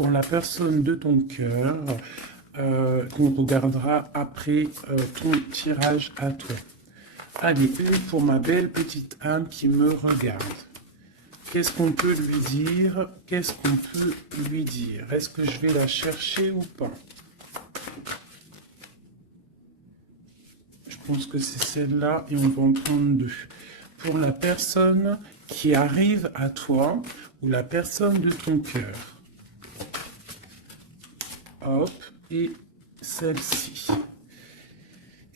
pour la personne de ton cœur qu'on regardera après ton tirage à toi. Allez, une pour ma belle petite âme qui me regarde. Qu'est-ce qu'on peut lui dire? Qu'est-ce qu'on peut lui dire? Est-ce que je vais la chercher ou pas? Je pense que c'est celle-là et on va en prendre deux. Pour la personne qui arrive à toi ou la personne de ton cœur. Hop, et celle-ci.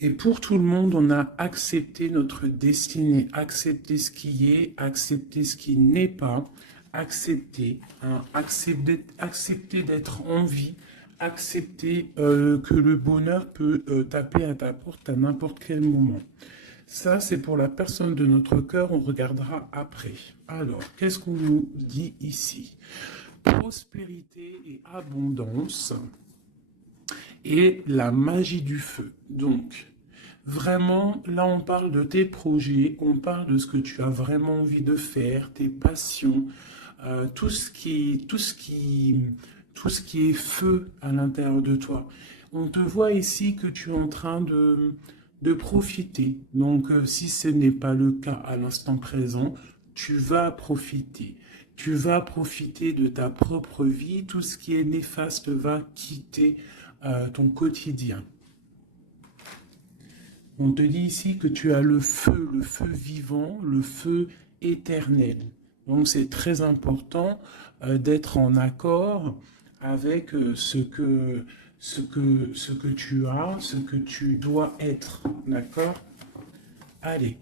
Et pour tout le monde, on a accepté notre destinée, accepté ce qui est, accepté ce qui n'est pas, accepter, hein, accepter d'être en vie, accepter que le bonheur peut taper à ta porte à n'importe quel moment. Ça, c'est pour la personne de notre cœur, on regardera après. Alors, qu'est-ce qu'on nous dit ici? Prospérité et abondance et la magie du feu. Donc, vraiment, là, on parle de tes projets, on parle de ce que tu as vraiment envie de faire, tes passions, tout ce qui est feu à l'intérieur de toi. On te voit ici que tu es en train de profiter. Donc, si ce n'est pas le cas à l'instant présent, tu vas profiter. Tu vas profiter de ta propre vie. Tout ce qui est néfaste va quitter ton quotidien. On te dit ici que tu as le feu vivant, le feu éternel. Donc, c'est très important d'être en accord avec ce que tu as, ce que tu dois être, d'accord? Allez,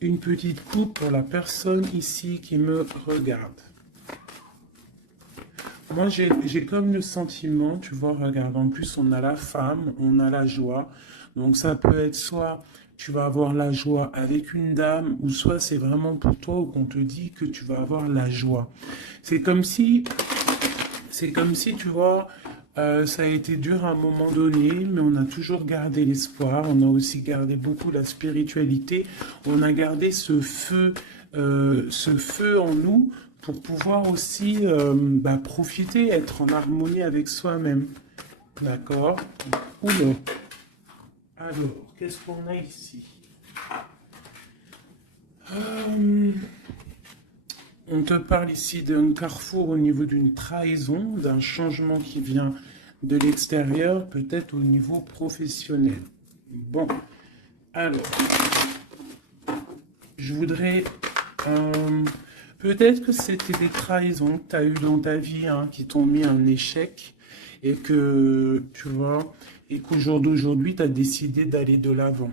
une petite coupe pour la personne ici qui me regarde. Moi, j'ai comme le sentiment, tu vois, regarde, en plus, on a la femme, on a la joie. Donc, ça peut être soit tu vas avoir la joie avec une dame, ou soit c'est vraiment pour toi ou qu'on te dit que tu vas avoir la joie. C'est comme si, tu vois, ça a été dur à un moment donné, mais on a toujours gardé l'espoir. On a aussi gardé beaucoup la spiritualité. On a gardé ce feu en nous pour pouvoir aussi profiter, être en harmonie avec soi-même. D'accord? Oula. Alors, qu'est-ce qu'on a ici? On te parle ici d'un carrefour au niveau d'une trahison, d'un changement qui vient de l'extérieur, peut-être au niveau professionnel. Bon, alors, je voudrais... peut-être que c'était des trahisons que tu as eues dans ta vie qui t'ont mis un échec et que, tu vois, et qu'au jour d'aujourd'hui, tu as décidé d'aller de l'avant.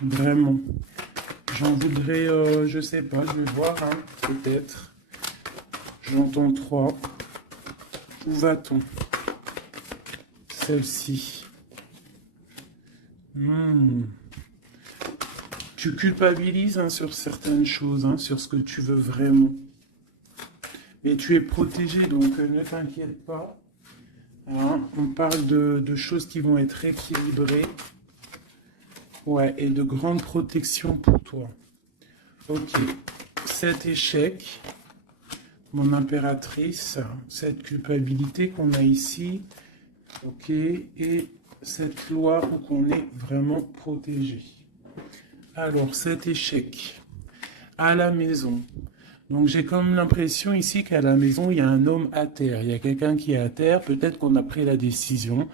Vraiment. J'en voudrais, je sais pas, je vais voir, peut-être. J'entends 3. Où va-t-on? Celle-ci. Tu culpabilises sur certaines choses, sur ce que tu veux vraiment. Mais tu es protégé, donc ne t'inquiète pas. On parle de choses qui vont être équilibrées. Ouais, et de grande protection pour toi. Ok, cet échec, mon impératrice, cette culpabilité qu'on a ici, ok, et cette loi où on est vraiment protégé. Alors, cet échec, à la maison. Donc, j'ai comme l'impression ici qu'à la maison, il y a un homme à terre. Il y a quelqu'un qui est à terre. Peut-être qu'on a pris la décision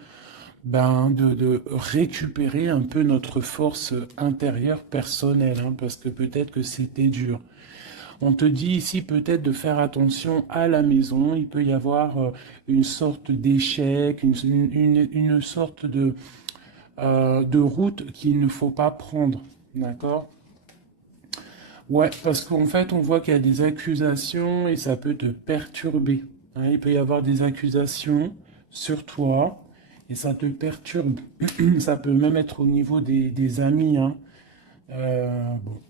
de récupérer un peu notre force intérieure personnelle, parce que peut-être que c'était dur. On te dit ici peut-être de faire attention à la maison. Il peut y avoir une sorte d'échec, une sorte de route qu'il ne faut pas prendre. D'accord? Ouais, parce qu'en fait, on voit qu'il y a des accusations et ça peut te perturber. Il peut y avoir des accusations sur toi et ça te perturbe. Ça peut même être au niveau des amis. Bon.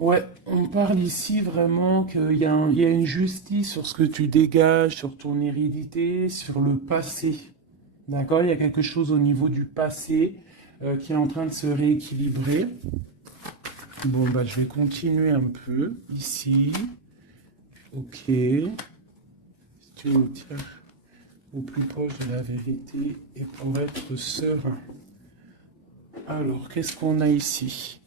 Ouais, on parle ici vraiment qu'il y a une justice sur ce que tu dégages, sur ton hérédité, sur le passé. D'accord? Il y a quelque chose au niveau du passé qui est en train de se rééquilibrer. Bon, je vais continuer un peu ici. Ok. Si tu nous tiens au plus proche de la vérité et pour être serein. Alors, qu'est-ce qu'on a ici?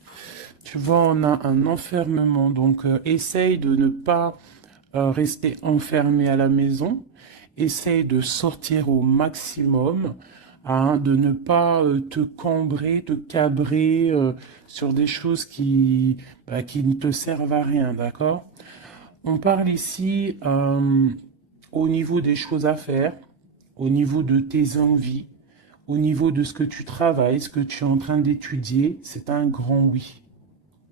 Tu vois, on a un enfermement. Donc, essaye de ne pas rester enfermé à la maison. Essaye de sortir au maximum, hein, de ne pas te cambrer, te cabrer sur des choses qui ne te servent à rien, d'accord? On parle ici au niveau des choses à faire, au niveau de tes envies, au niveau de ce que tu travailles, ce que tu es en train d'étudier, c'est un grand oui.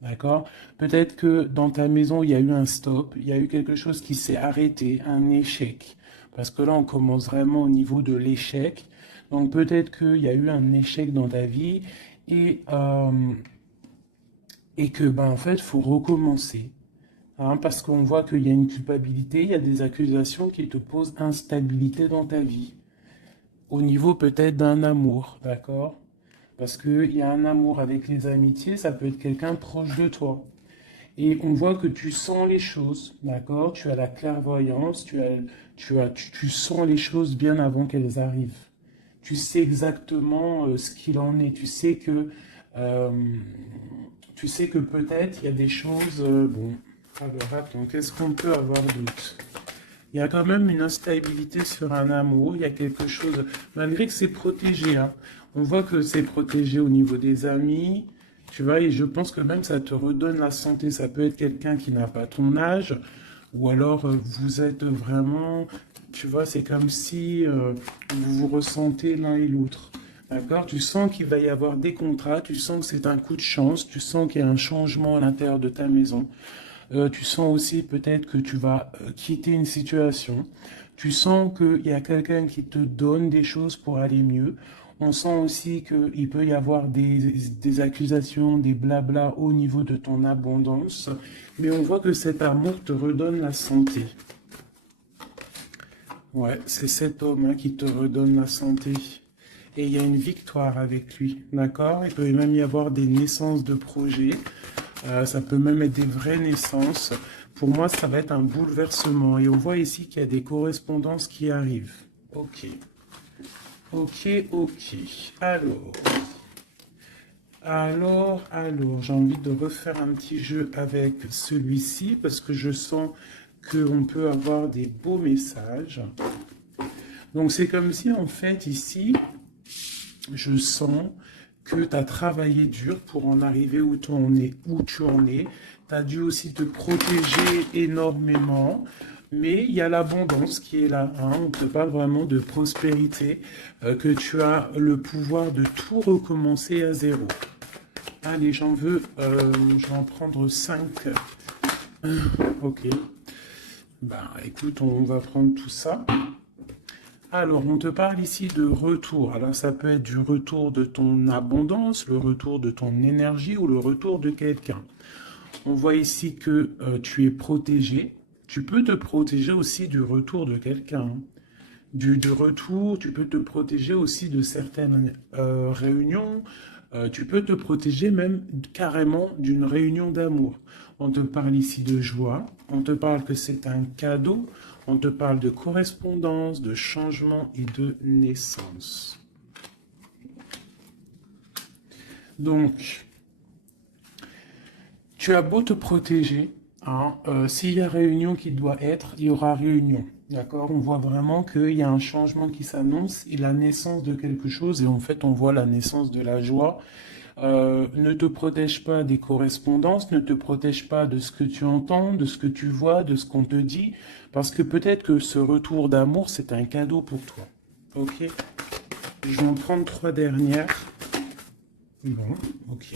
D'accord? Peut-être que dans ta maison, il y a eu un stop, il y a eu quelque chose qui s'est arrêté, un échec. Parce que là, on commence vraiment au niveau de l'échec. Donc peut-être qu'il y a eu un échec dans ta vie et, euh, et que, ben, en fait, il faut recommencer. Hein, parce qu'on voit qu'il y a une culpabilité, il y a des accusations qui te posent instabilité dans ta vie. Au niveau peut-être d'un amour, d'accord? Parce qu'il y a un amour avec les amitiés, ça peut être quelqu'un proche de toi. Et on voit que tu sens les choses, d'accord? Tu as la clairvoyance, tu sens les choses bien avant qu'elles arrivent. Tu sais exactement ce qu'il en est. Euh, tu sais que peut-être il y a des choses. Bon, alors attends, qu'est-ce qu'on peut avoir d'autre? Il y a quand même une instabilité sur un amour. Il y a quelque chose, malgré que c'est protégé, hein. On voit que c'est protégé au niveau des amis. Tu vois, et je pense que même ça te redonne la santé. Ça peut être quelqu'un qui n'a pas ton âge, ou alors vous êtes vraiment, tu vois, c'est comme si vous vous ressentez l'un et l'autre. D'accord? Tu sens qu'il va y avoir des contrats, tu sens que c'est un coup de chance, tu sens qu'il y a un changement à l'intérieur de ta maison. Tu sens aussi peut-être que tu vas quitter une situation. Tu sens qu'il y a quelqu'un qui te donne des choses pour aller mieux. On sent aussi qu'il peut y avoir des accusations, des blabla au niveau de ton abondance. Mais on voit que cet amour te redonne la santé. Ouais, c'est cet homme hein, qui te redonne la santé. Et il y a une victoire avec lui, d'accord? Il peut même y avoir des naissances de projets. Ça peut même être des vraies naissances. Pour moi, ça va être un bouleversement. Et on voit ici qu'il y a des correspondances qui arrivent. Ok. Ok, ok. Alors, j'ai envie de refaire un petit jeu avec celui-ci parce que je sens qu'on peut avoir des beaux messages. Donc, c'est comme si, en fait, ici, je sens que tu as travaillé dur pour en arriver où tu en es. Tu as dû aussi te protéger énormément, mais il y a l'abondance qui est là. Hein. On te parle vraiment de prospérité, que tu as le pouvoir de tout recommencer à zéro. Allez, je vais en prendre 5. Ok. Bah écoute, on va prendre tout ça. Alors, on te parle ici de retour. Alors, ça peut être du retour de ton abondance, le retour de ton énergie ou le retour de quelqu'un. On voit ici que tu es protégé. Tu peux te protéger aussi du retour de quelqu'un. Du retour, tu peux te protéger aussi de certaines réunions. Tu peux te protéger même carrément d'une réunion d'amour. On te parle ici de joie. On te parle que c'est un cadeau. On te parle de correspondance, de changement et de naissance. Donc, tu as beau te protéger, hein, s'il y a réunion qui doit être, il y aura réunion. D'accord? On voit vraiment qu'il y a un changement qui s'annonce et la naissance de quelque chose. Et en fait, on voit la naissance de la joie. Ne te protège pas des correspondances, ne te protège pas de ce que tu entends, de ce que tu vois, de ce qu'on te dit, parce que peut-être que ce retour d'amour, c'est un cadeau pour toi. Ok? Je vais en prendre 3 dernières. Bon, ok.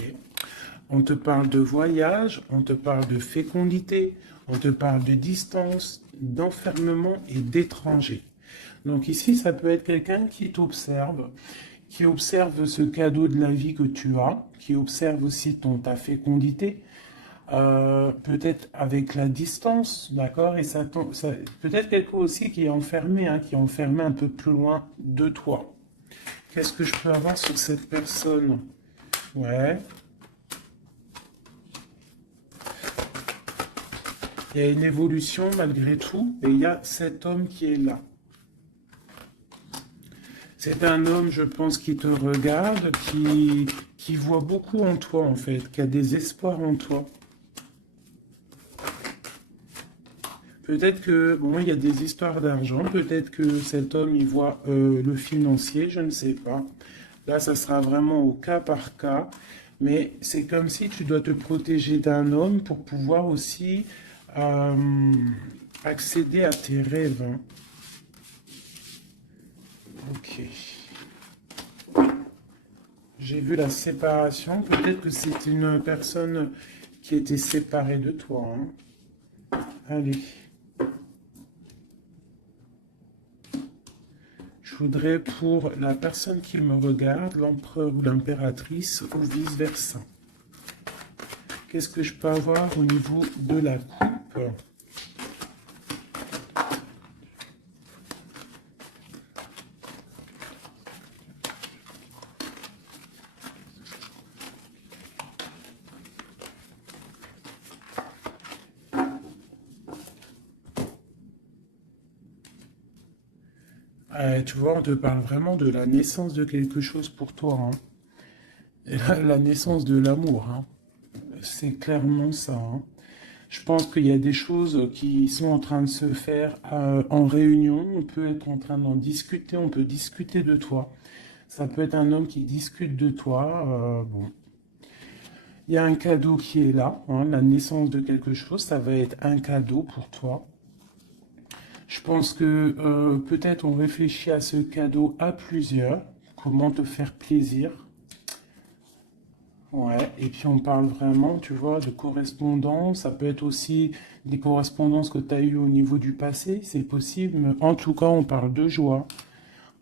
On te parle de voyage, on te parle de fécondité, on te parle de distance, d'enfermement et d'étranger. Donc ici, ça peut être quelqu'un qui t'observe, qui observe ce cadeau de la vie que tu as, qui observe aussi ta fécondité, peut-être avec la distance, d'accord? Et peut-être quelqu'un aussi qui est enfermé, hein, qui est enfermé un peu plus loin de toi. Qu'est-ce que je peux avoir sur cette personne? Ouais. Il y a une évolution malgré tout, et il y a cet homme qui est là. C'est un homme, je pense, qui te regarde, qui voit beaucoup en toi, en fait, qui a des espoirs en toi. Peut-être que, bon, il y a des histoires d'argent, peut-être que cet homme, il voit le financier, je ne sais pas. Là, ça sera vraiment au cas par cas, mais c'est comme si tu dois te protéger d'un homme pour pouvoir aussi euh, accéder à tes rêves. Hein. Ok. J'ai vu la séparation, peut-être que c'est une personne qui était séparée de toi. Hein. Allez. Je voudrais pour la personne qui me regarde, l'empereur ou l'impératrice, ou vice-versa. Qu'est-ce que je peux avoir au niveau de la coupe? Tu vois, on te parle vraiment de la naissance de quelque chose pour toi. Hein. Et la naissance de l'amour. Hein. C'est clairement ça. Hein. Je pense qu'il y a des choses qui sont en train de se faire en réunion. On peut être en train d'en discuter. On peut discuter de toi. Ça peut être un homme qui discute de toi. Bon. Il y a un cadeau qui est là. Hein, la naissance de quelque chose, ça va être un cadeau pour toi. Je pense que peut-être on réfléchit à ce cadeau à plusieurs. Comment te faire plaisir. Ouais, et puis on parle vraiment, tu vois, de correspondance. Ça peut être aussi des correspondances que tu as eues au niveau du passé, c'est possible. Mais en tout cas, on parle de joie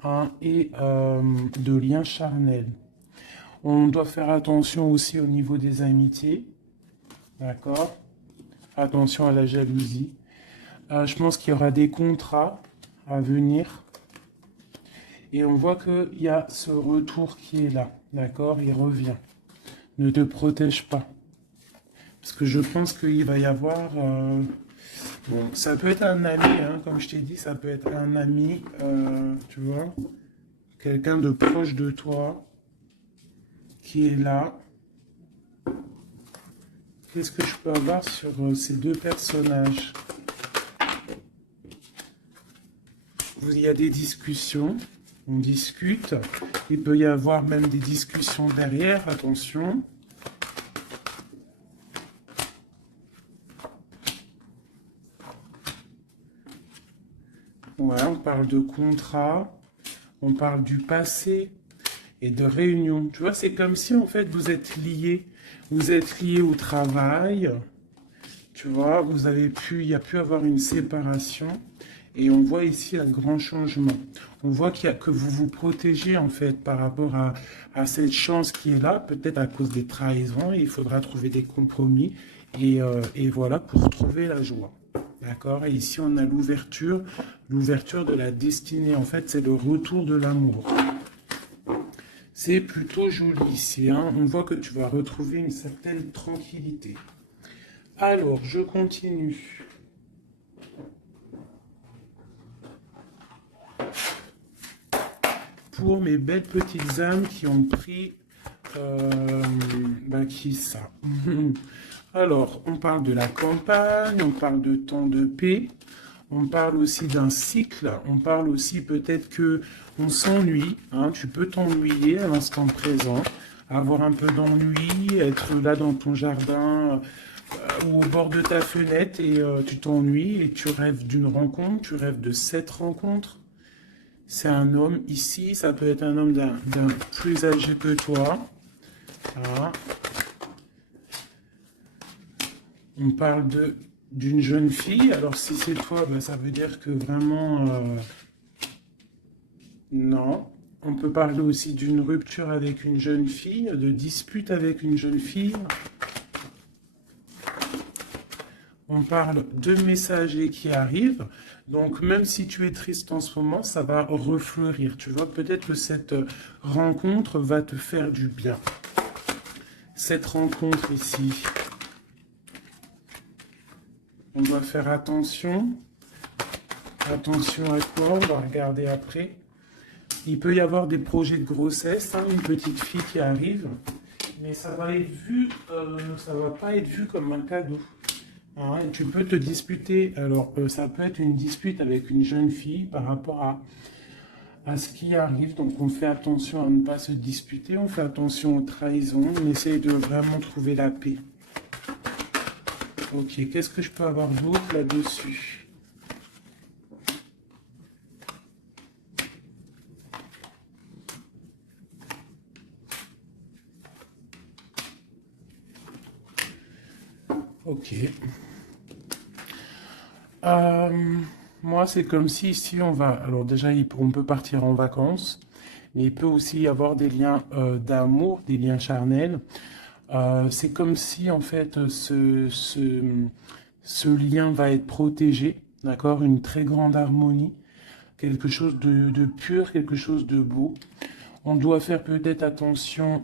hein, et de liens charnels. On doit faire attention aussi au niveau des amitiés. D'accord? Attention à la jalousie. Je pense qu'il y aura des contrats à venir. Et on voit qu'il y a ce retour qui est là. D'accord? Il revient. Ne te protège pas. Parce que je pense qu'il va y avoir... bon, ça peut être un ami, hein, comme je t'ai dit, ça peut être un ami, tu vois. Quelqu'un de proche de toi qui est là. Qu'est-ce que je peux avoir sur ces deux personnages? Il y a des discussions, on discute. Il peut y avoir même des discussions derrière, attention. Ouais, on parle de contrat, on parle du passé et de réunion. Tu vois, c'est comme si en fait vous êtes liés. Vous êtes liés au travail. Tu vois, il y a pu avoir une séparation. Et on voit ici un grand changement. On voit que vous vous protégez en fait par rapport à cette chance qui est là, peut-être à cause des trahisons. Il faudra trouver des compromis et voilà pour trouver la joie. D'accord? Et ici on a l'ouverture de la destinée. En fait, c'est le retour de l'amour. C'est plutôt joli ici. Hein? On voit que tu vas retrouver une certaine tranquillité. Alors, je continue. Pour mes belles petites âmes qui ont pris... qui ça? Alors, on parle de la campagne, on parle de temps de paix, on parle aussi d'un cycle, on parle aussi peut-être que on s'ennuie, hein, tu peux t'ennuyer à l'instant présent, avoir un peu d'ennui, être là dans ton jardin ou au bord de ta fenêtre et tu t'ennuies et tu rêves d'une rencontre, tu rêves de cette rencontre. C'est un homme ici, ça peut être un homme d'un plus âgé que toi. Voilà. On parle d'une jeune fille. Alors si c'est toi, ben, ça veut dire que vraiment... non. On peut parler aussi d'une rupture avec une jeune fille, de dispute avec une jeune fille. On parle de messagers qui arrivent. Donc, même si tu es triste en ce moment, ça va refleurir. Tu vois, peut-être que cette rencontre va te faire du bien. Cette rencontre ici. On doit faire attention. Attention à quoi? On va regarder après. Il peut y avoir des projets de grossesse, hein, une petite fille qui arrive, mais ça va être vu, ça va pas être vu comme un cadeau. Hein, tu peux te disputer. Alors, ça peut être une dispute avec une jeune fille par rapport à ce qui arrive. Donc, on fait attention à ne pas se disputer. On fait attention aux trahisons. On essaye de vraiment trouver la paix. Ok, qu'est-ce que je peux avoir d'autre là-dessus? Ok. Moi, c'est comme si ici, on va... Alors déjà, on peut partir en vacances, mais il peut aussi y avoir des liens d'amour, des liens charnels. C'est comme si, en fait, ce lien va être protégé, d'accord? Une très grande harmonie, quelque chose de pur, quelque chose de beau. On doit faire peut-être attention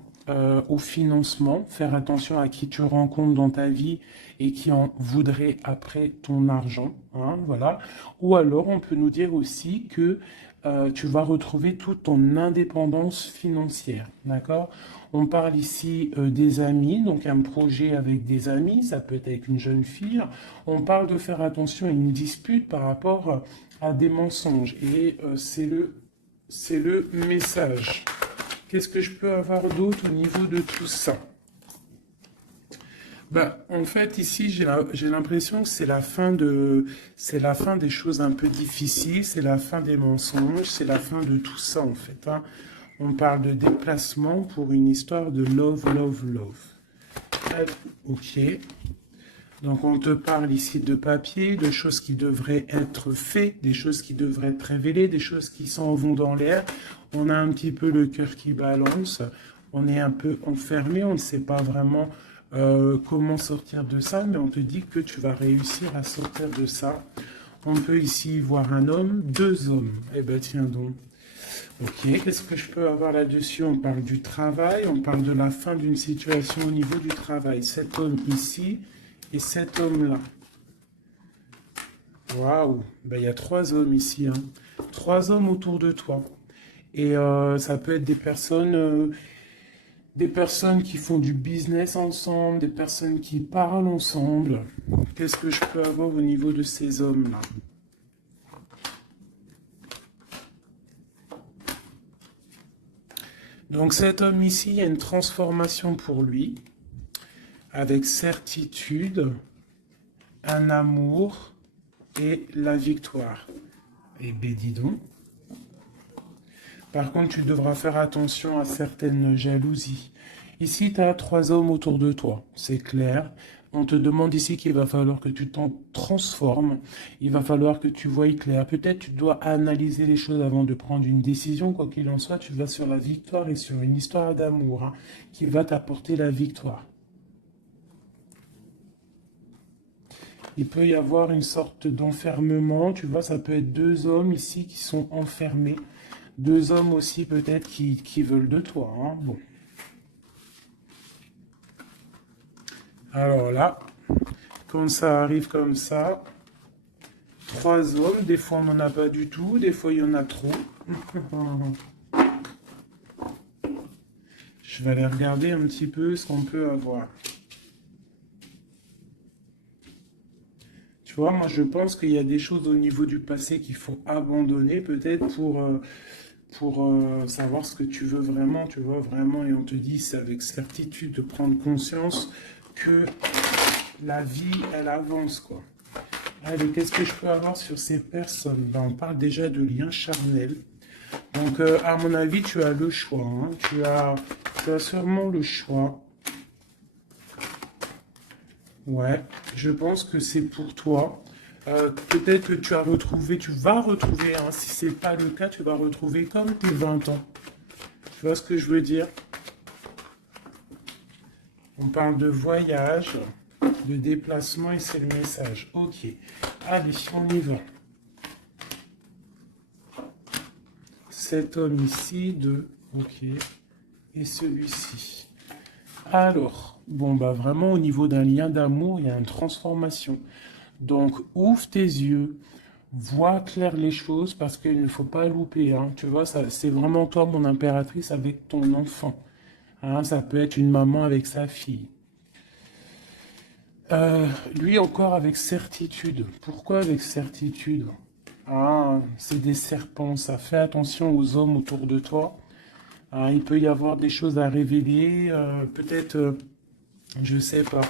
au financement, faire attention à qui tu rencontres dans ta vie et qui en voudrait après ton argent, hein, voilà. Ou alors on peut nous dire aussi que tu vas retrouver toute ton indépendance financière, d'accord? On parle ici des amis, donc un projet avec des amis, ça peut être avec une jeune fille. On parle de faire attention à une dispute par rapport à des mensonges et c'est le message. Qu'est-ce que je peux avoir d'autre au niveau de tout ça? Bah, en fait, ici, j'ai l'impression que c'est la fin des choses un peu difficiles, c'est la fin des mensonges, c'est la fin de tout ça, en fait. Hein. On parle de déplacement pour une histoire de love, love, love. Ok. Donc, on te parle ici de papier, de choses qui devraient être faites, des choses qui devraient être révélées, des choses qui s'en vont dans l'air. On a un petit peu le cœur qui balance. On est un peu enfermé, on ne sait pas vraiment comment sortir de ça, mais on te dit que tu vas réussir à sortir de ça. On peut ici voir un homme, deux hommes. Eh ben tiens donc. Ok, qu'est-ce que je peux avoir là-dessus? On parle du travail, on parle de la fin d'une situation au niveau du travail. Cet homme ici et cet homme-là. Waouh, ben, il y a trois hommes ici, hein. Trois hommes autour de toi. Et ça peut être des personnes qui font du business ensemble, des personnes qui parlent ensemble. Qu'est-ce que je peux avoir au niveau de ces hommes-là? Donc cet homme ici, il y a une transformation pour lui, avec certitude, un amour et la victoire. Et ben dis donc. Par contre, tu devras faire attention à certaines jalousies. Ici, tu as trois hommes autour de toi, c'est clair. On te demande ici qu'il va falloir que tu t'en transformes. Il va falloir que tu voies clair. Peut-être tu dois analyser les choses avant de prendre une décision. Quoi qu'il en soit, tu vas sur la victoire et sur une histoire d'amour, hein, qui va t'apporter la victoire. Il peut y avoir une sorte d'enfermement. Tu vois, ça peut être deux hommes ici qui sont enfermés. Deux hommes aussi peut-être qui veulent de toi. Hein. Bon. Alors là, quand ça arrive comme ça, trois hommes, des fois on n'en a pas du tout, des fois il y en a trop. Je vais aller regarder un petit peu ce qu'on peut avoir. Tu vois, moi je pense qu'il y a des choses au niveau du passé qu'il faut abandonner peut-être pour savoir ce que tu veux vraiment, tu vois, vraiment, et on te dit, c'est avec certitude de prendre conscience que la vie, elle avance, quoi. Allez, qu'est-ce que je peux avoir sur ces personnes? Ben, on parle déjà de liens charnels. Donc, à mon avis, tu as le choix, hein. Tu as sûrement le choix. Ouais, je pense que c'est pour toi. Peut-être que tu vas retrouver, hein, si c'est pas le cas, tu vas retrouver comme tes 20 ans. Tu vois ce que je veux dire? On parle de voyage, de déplacement et c'est le message. Ok, allez, on y va. Cet homme ici, de... Ok, et celui-ci. Alors, bon, bah vraiment, au niveau d'un lien d'amour, il y a une transformation. Donc, ouvre tes yeux, vois clair les choses parce qu'il ne faut pas louper. Hein. Tu vois, ça, c'est vraiment toi, mon impératrice, avec ton enfant. Hein, ça peut être une maman avec sa fille. Lui encore avec certitude. Pourquoi avec certitude? Ah, c'est des serpents, ça. Fais attention aux hommes autour de toi. Ah, il peut y avoir des choses à révéler. Peut-être, je sais pas.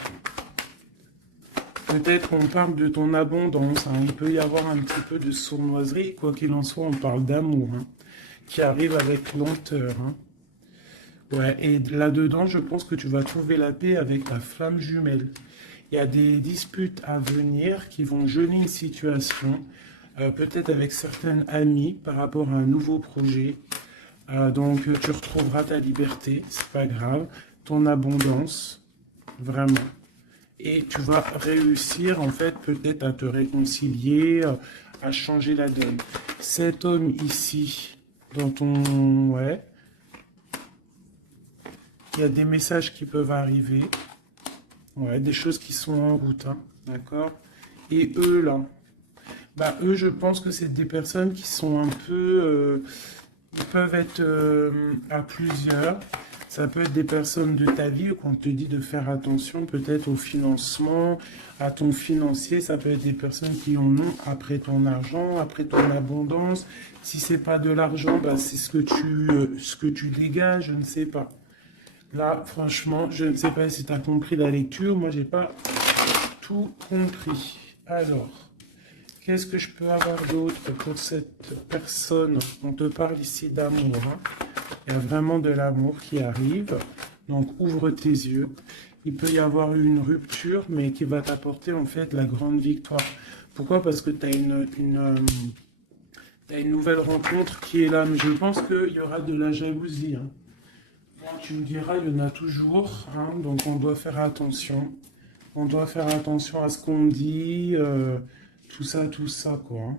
Peut-être on parle de ton abondance. Hein. Il peut y avoir un petit peu de sournoiserie. Quoi qu'il en soit, on parle d'amour hein, qui arrive avec lenteur. Hein. Ouais, et là-dedans, je pense que tu vas trouver la paix avec ta flamme jumelle. Il y a des disputes à venir qui vont geler une situation, peut-être avec certaines amies par rapport à un nouveau projet. Donc tu retrouveras ta liberté, c'est pas grave, ton abondance, vraiment. Et tu vas réussir en fait peut-être à te réconcilier, à changer la donne. Cet homme ici, dans ton... Ouais, il y a des messages qui peuvent arriver. Ouais, des choses qui sont en route, hein, d'accord? Et eux, là, bah, eux, je pense que c'est des personnes qui sont un peu... ils peuvent être à plusieurs. Ça peut être des personnes de ta vie qu'on te dit de faire attention peut-être au financement, à ton financier. Ça peut être des personnes qui en ont après ton argent, après ton abondance. Si c'est pas de l'argent, bah, c'est ce que tu dégages, je ne sais pas. Là, franchement, je ne sais pas si tu as compris la lecture. Moi, j'ai pas tout compris. Alors, qu'est-ce que je peux avoir d'autre pour cette personne? On te parle ici d'amour. Hein. Il y a vraiment de l'amour qui arrive. Donc, ouvre tes yeux. Il peut y avoir une rupture, mais qui va t'apporter en fait la grande victoire. Pourquoi? Parce que tu as t'as une nouvelle rencontre qui est là. Mais je pense qu'il y aura de la jalousie. Hein. Tu me diras, il y en a toujours, hein, donc on doit faire attention. On doit faire attention à ce qu'on dit, tout ça, quoi. Hein.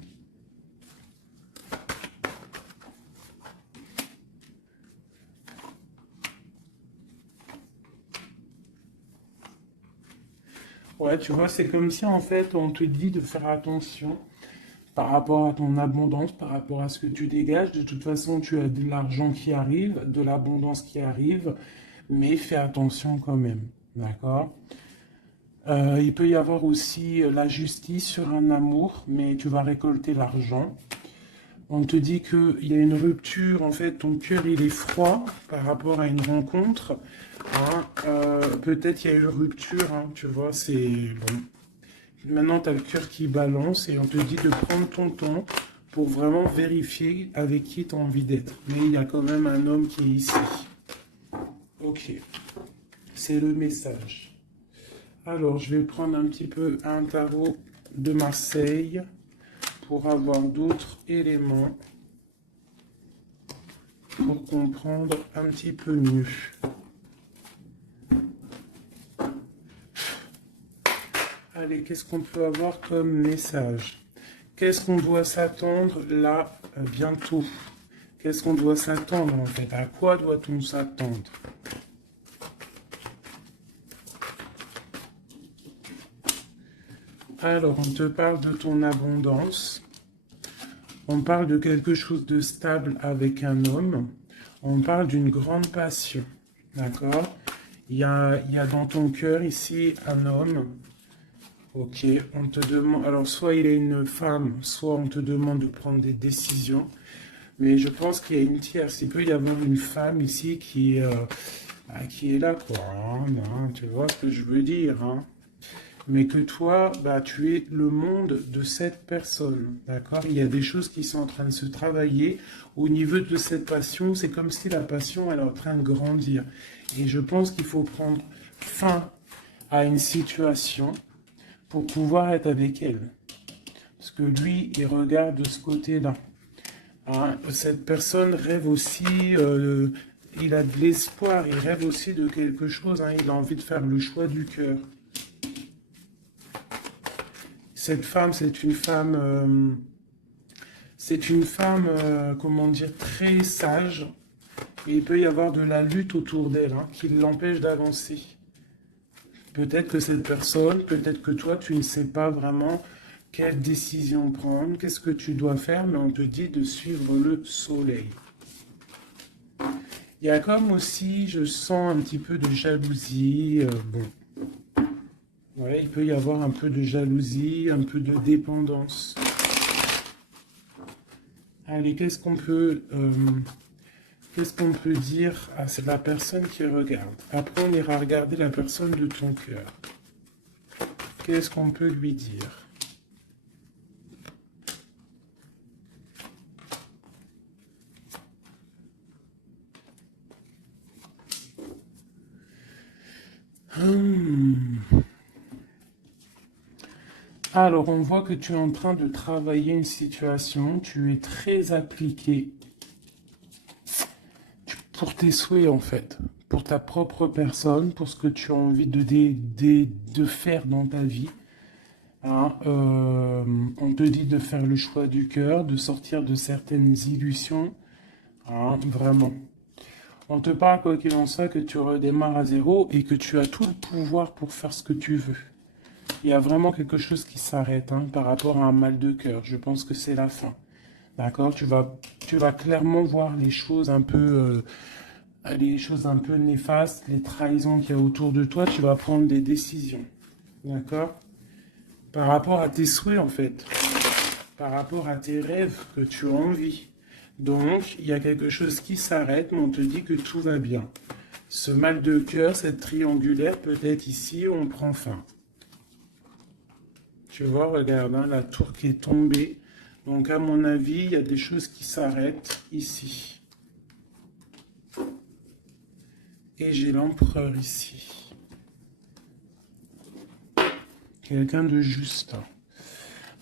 Ouais, tu vois, c'est comme si en fait on te dit de faire attention par rapport à ton abondance, par rapport à ce que tu dégages. De toute façon, tu as de l'argent qui arrive, de l'abondance qui arrive, mais fais attention quand même, d'accord? Il peut y avoir aussi la justice sur un amour, mais tu vas récolter l'argent. On te dit qu'il y a une rupture, en fait, ton cœur il est froid par rapport à une rencontre. Hein. Peut-être il y a une rupture, hein, tu vois, c'est bon. Maintenant, tu as le cœur qui balance et on te dit de prendre ton temps pour vraiment vérifier avec qui tu as envie d'être. Mais il y a quand même un homme qui est ici. Ok, c'est le message. Alors, je vais prendre un petit peu un tarot de Marseille pour avoir d'autres éléments pour comprendre un petit peu mieux. Allez, qu'est-ce qu'on peut avoir comme message? Qu'est-ce qu'on doit s'attendre là bientôt? Qu'est-ce qu'on doit s'attendre en fait? À quoi doit-on s'attendre? Alors, on te parle de ton abondance. On parle de quelque chose de stable avec un homme. On parle d'une grande passion. D'accord? Il y a dans ton cœur ici un homme. Ok, on te demande. Alors, soit il est une femme, soit on te demande de prendre des décisions. Mais je pense qu'il y a une tierce. Il peut y avoir une femme ici qui est là, quoi. Hein, hein, tu vois ce que je veux dire, hein? Mais que toi, bah, tu es le monde de cette personne, d'accord? Il y a des choses qui sont en train de se travailler au niveau de cette passion. C'est comme si la passion, elle est en train de grandir. Et je pense qu'il faut prendre fin à une situation pour pouvoir être avec elle. Parce que lui, il regarde de ce côté-là. Hein, cette personne rêve aussi, il a de l'espoir, il rêve aussi de quelque chose. Hein, il a envie de faire le choix du cœur. Cette femme, c'est une femme, comment dire, très sage. Et il peut y avoir de la lutte autour d'elle, hein, qui l'empêche d'avancer. Peut-être que cette personne, peut-être que toi, tu ne sais pas vraiment quelle décision prendre, qu'est-ce que tu dois faire, mais on te dit de suivre le soleil. Il y a comme aussi, je sens un petit peu de jalousie. Bon, ouais, il peut y avoir un peu de jalousie, un peu de dépendance. Allez, qu'est-ce qu'on peut dire à la personne qui regarde? Après, on ira regarder la personne de ton cœur. Qu'est-ce qu'on peut lui dire? Alors, on voit que tu es en train de travailler une situation, tu es très appliqué pour tes souhaits en fait, pour ta propre personne, pour ce que tu as envie de faire dans ta vie. Hein, on te dit de faire le choix du cœur, de sortir de certaines illusions, hein, vraiment. On te parle, quoi qu'il en soit, que tu redémarres à zéro et que tu as tout le pouvoir pour faire ce que tu veux. Il y a vraiment quelque chose qui s'arrête hein, par rapport à un mal de cœur. Je pense que c'est la fin. D'accord? Tu vas clairement voir les choses un peu néfastes, les trahisons qu'il y a autour de toi. Tu vas prendre des décisions. D'accord? Par rapport à tes souhaits, en fait. Par rapport à tes rêves que tu as envie. Donc, il y a quelque chose qui s'arrête, mais on te dit que tout va bien. Ce mal de cœur, cette triangulaire, peut-être ici, on prend fin. Tu vois, regarde, hein, la tour qui est tombée. Donc, à mon avis, il y a des choses qui s'arrêtent ici. Et j'ai l'empereur ici. Quelqu'un de juste.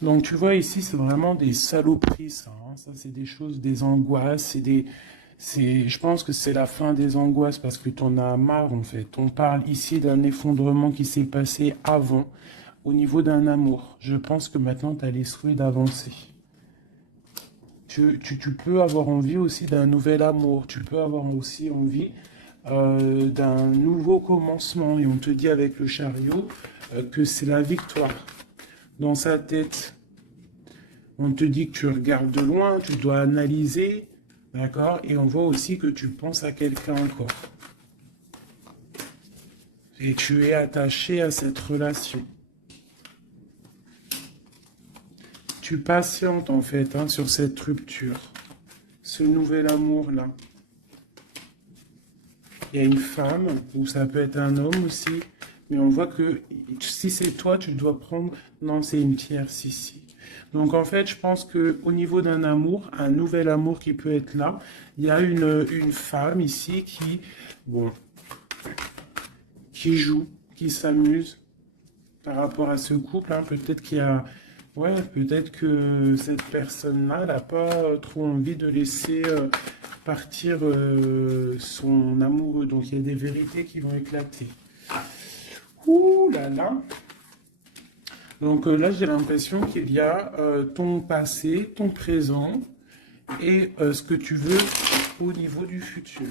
Donc, tu vois, ici, c'est vraiment des saloperies, ça. Hein. Ça, c'est des choses, des angoisses. Je pense que c'est la fin des angoisses parce que tu en as marre, en fait. On parle ici d'un effondrement qui s'est passé avant, au niveau d'un amour. Je pense que maintenant, tu as les souhaits d'avancer. Tu peux avoir envie aussi d'un nouvel amour. Tu peux avoir aussi envie d'un nouveau commencement. Et on te dit avec le chariot que c'est la victoire. Dans sa tête, on te dit que tu regardes de loin, tu dois analyser, d'accord? Et on voit aussi que tu penses à quelqu'un encore. Et tu es attaché à cette relation. Tu patientes en fait hein, sur cette rupture, ce nouvel amour-là. Il y a une femme, ou ça peut être un homme aussi, mais on voit que si c'est toi, tu dois prendre... Non, c'est une tierce ici. Donc en fait, je pense qu'au niveau d'un amour, un nouvel amour qui peut être là, il y a une femme ici qui joue, qui s'amuse par rapport à ce couple. Hein. Peut-être qu'il y a... Ouais, peut-être que cette personne-là n'a pas trop envie de laisser partir son amoureux. Donc il y a des vérités qui vont éclater. Ouh là là. Donc là, j'ai l'impression qu'il y a ton passé, ton présent et ce que tu veux au niveau du futur.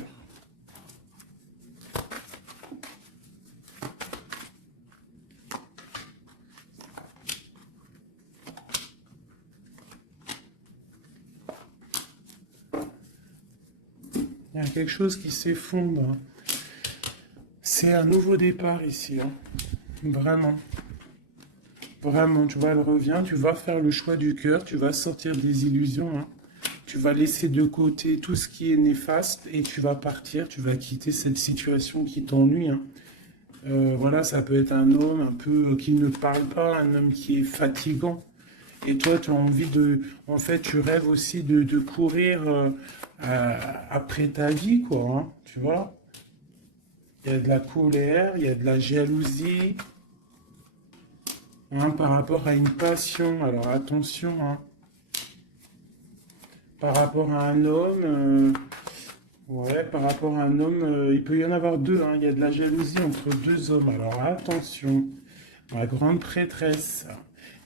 Il y a quelque chose qui s'effondre. C'est un nouveau départ ici. Hein. Vraiment. Vraiment, tu vois, elle revient. Tu vas faire le choix du cœur. Tu vas sortir des illusions. Hein. Tu vas laisser de côté tout ce qui est néfaste et tu vas partir. Tu vas quitter cette situation qui t'ennuie. Hein. Voilà, ça peut être un homme un peu qui ne parle pas, un homme qui est fatigant. Et toi, tu as envie de... En fait, tu rêves aussi de courir après ta vie, quoi. Hein, tu vois? Il y a de la colère, il y a de la jalousie. Hein, par rapport à une passion. Alors, attention. Hein, par rapport à un homme... ouais, par rapport à un homme, il peut y en avoir deux. Hein, il y a de la jalousie entre deux hommes. Alors, attention. La grande prêtresse...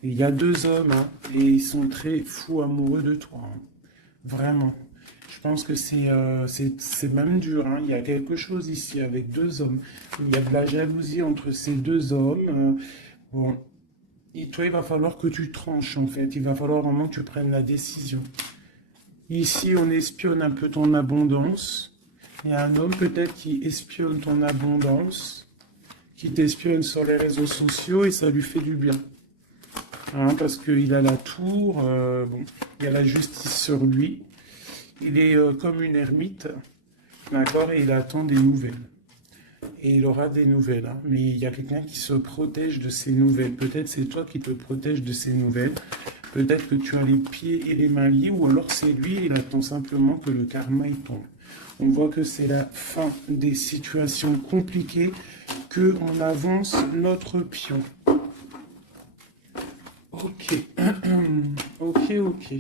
Il y a deux hommes, hein, et ils sont très fous amoureux de toi. Hein. Vraiment. Je pense que c'est même dur, hein. Il y a quelque chose ici avec deux hommes. Il y a de la jalousie entre ces deux hommes. Bon, et toi, il va falloir que tu tranches, en fait. Il va falloir vraiment que tu prennes la décision. Ici, on espionne un peu ton abondance. Il y a un homme peut-être qui espionne ton abondance, qui t'espionne sur les réseaux sociaux et ça lui fait du bien. Hein, parce qu'il a la tour, bon, il y a la justice sur lui. Il est comme une ermite, d'accord, et il attend des nouvelles. Et il aura des nouvelles, hein. Mais il y a quelqu'un qui se protège de ces nouvelles. Peut-être c'est toi qui te protèges de ces nouvelles. Peut-être que tu as les pieds et les mains liés, ou alors c'est lui, il attend simplement que le karma y tombe. On voit que c'est la fin des situations compliquées, qu'on avance notre pion. Ok, ok.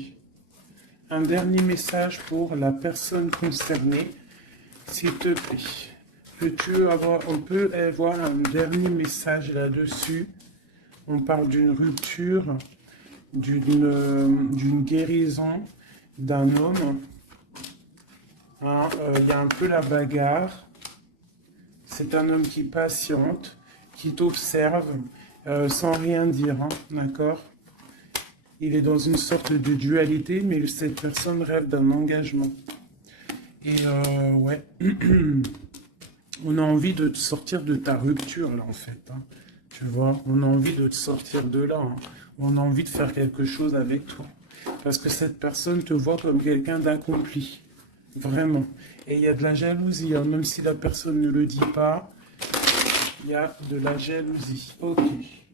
Un dernier message pour la personne concernée, s'il te plaît. On peut avoir un dernier message là-dessus. On parle d'une rupture, d'une guérison d'un homme. Hein, y a un peu la bagarre. C'est un homme qui patiente, qui t'observe, sans rien dire, hein, d'accord? Il est dans une sorte de dualité, mais cette personne rêve d'un engagement. Et ouais, on a envie de te sortir de ta rupture, là, en fait. Hein. Tu vois, on a envie de te sortir de là. Hein. On a envie de faire quelque chose avec toi. Parce que cette personne te voit comme quelqu'un d'accompli. Vraiment. Et il y a de la jalousie, hein. Même si la personne ne le dit pas, il y a de la jalousie. Ok,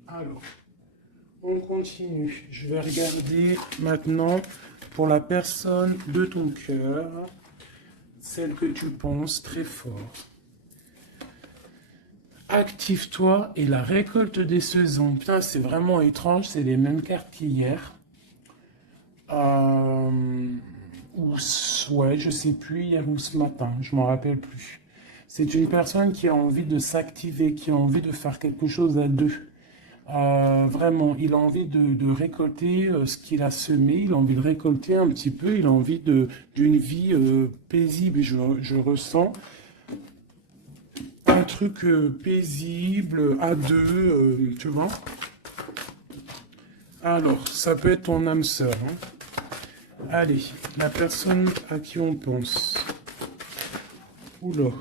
alors... On continue. Je vais regarder maintenant pour la personne de ton cœur, celle que tu penses très fort. Active-toi et la récolte des saisons. Putain, c'est vraiment étrange, c'est les mêmes cartes qu'hier. Ouais, je sais plus, hier ou ce matin, je m'en rappelle plus. C'est une personne qui a envie de s'activer, qui a envie de faire quelque chose à deux. Vraiment, il a envie de récolter ce qu'il a semé, il a envie de récolter un petit peu, il a envie d'une vie paisible. Je ressens un truc paisible à deux, tu vois. Alors, ça peut être ton âme sœur. Hein. Allez, la personne à qui on pense. Oula.